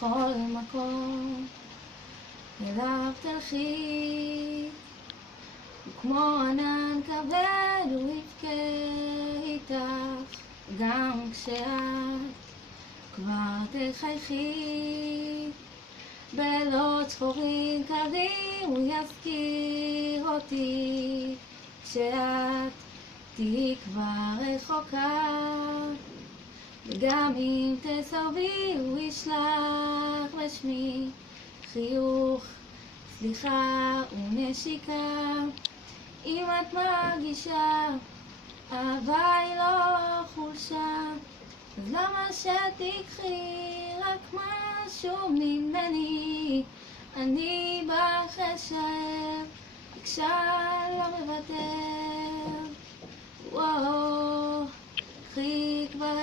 בכל מקום אליו תלכי, וכמו ענן כבד הוא יבכה איתך, גם כשאת כבר תחייכי. בלילות שחורים קרים הוא יזכיר אותי, כשאת תהיי כבר רחוקה. וגם אם תסרבי הוא ישלח בשמי חיוך, סליחה ונשיקה. אם את מרגישה אהבה היא לא חולשה, אז למה שתיקחי רק משהו ממני? אני בך אשאר, כשלא מוותר. וואו, קחי כבר